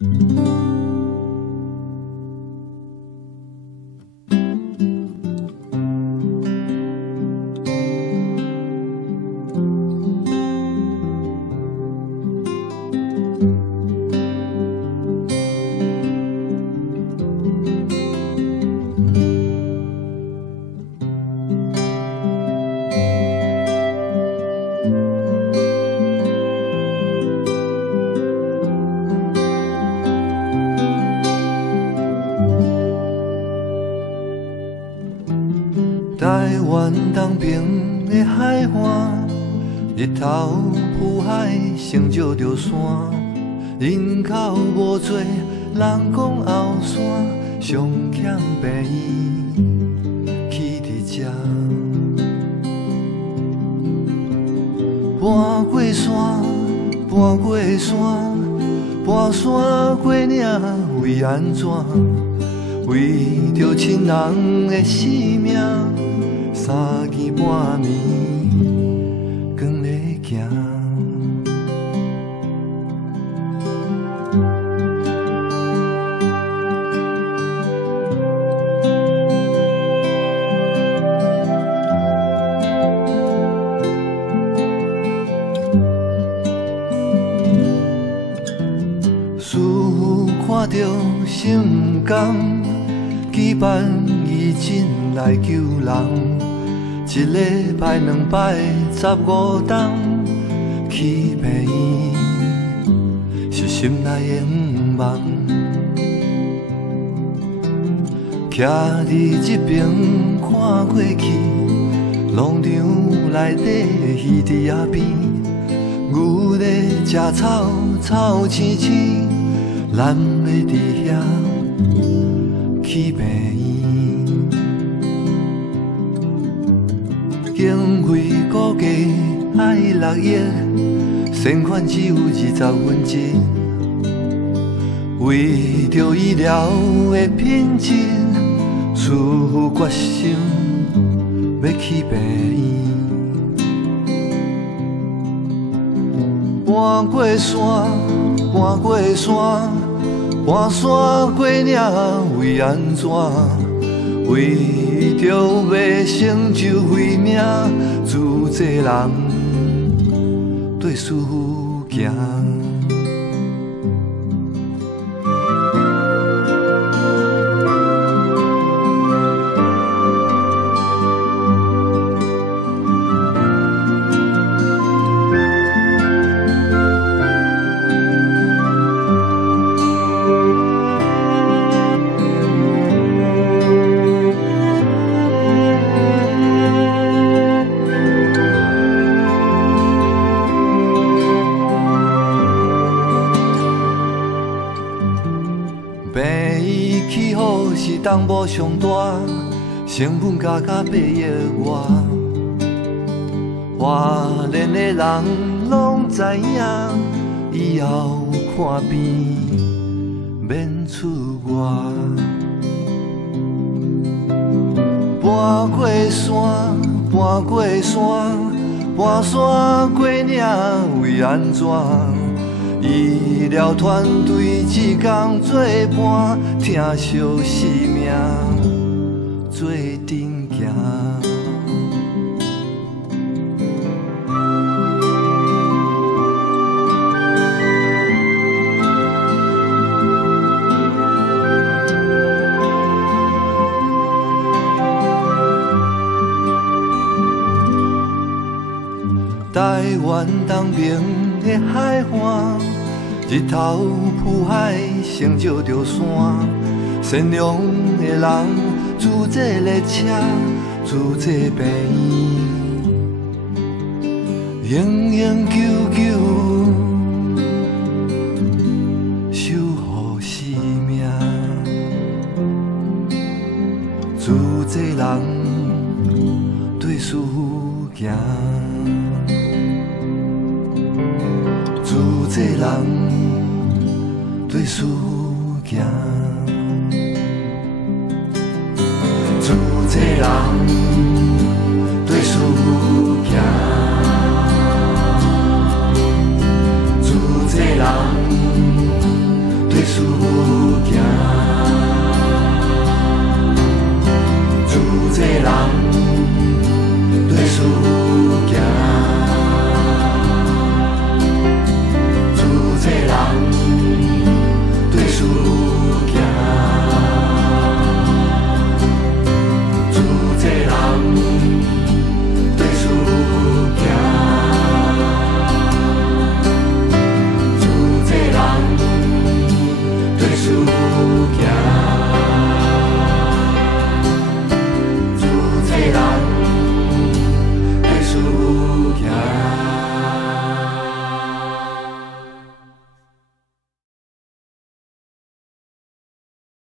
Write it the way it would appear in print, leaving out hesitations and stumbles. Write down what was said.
台湾东边的海岸，日头浮海，成就着山。人口无多，人讲后山上欠病院起伫这。搬过山，搬过山，搬山过岭，为安怎？为着亲人的性命。三更半暝，光咧行。师父看着心不甘，期盼伊真来救人。一礼拜两摆15天去病院，是心内的毋茫。徛伫这边看过去，农场内底鱼伫野边，牛咧食草，草青青，咱要伫遐去病院。经费估计爱6亿，善款只有20分之一。为着医疗的品质，师父决心要去病院。搬过山，搬过山，搬山过岭，为安怎？为着要成就慧命，自济人对师父行。病院起好是东部上大，成本加8亿外。花莲的人拢知影，以后看病免出外。搬过山，搬过山，搬山过岭，为安怎？医疗团队一天做伴，疼惜生命做阵行。台湾东边的海岸，日头浮海，成就着山。善良的人，自济列车，自济病院，永永久久守护生命。自济人对师父行。自济人对师父行，自济人。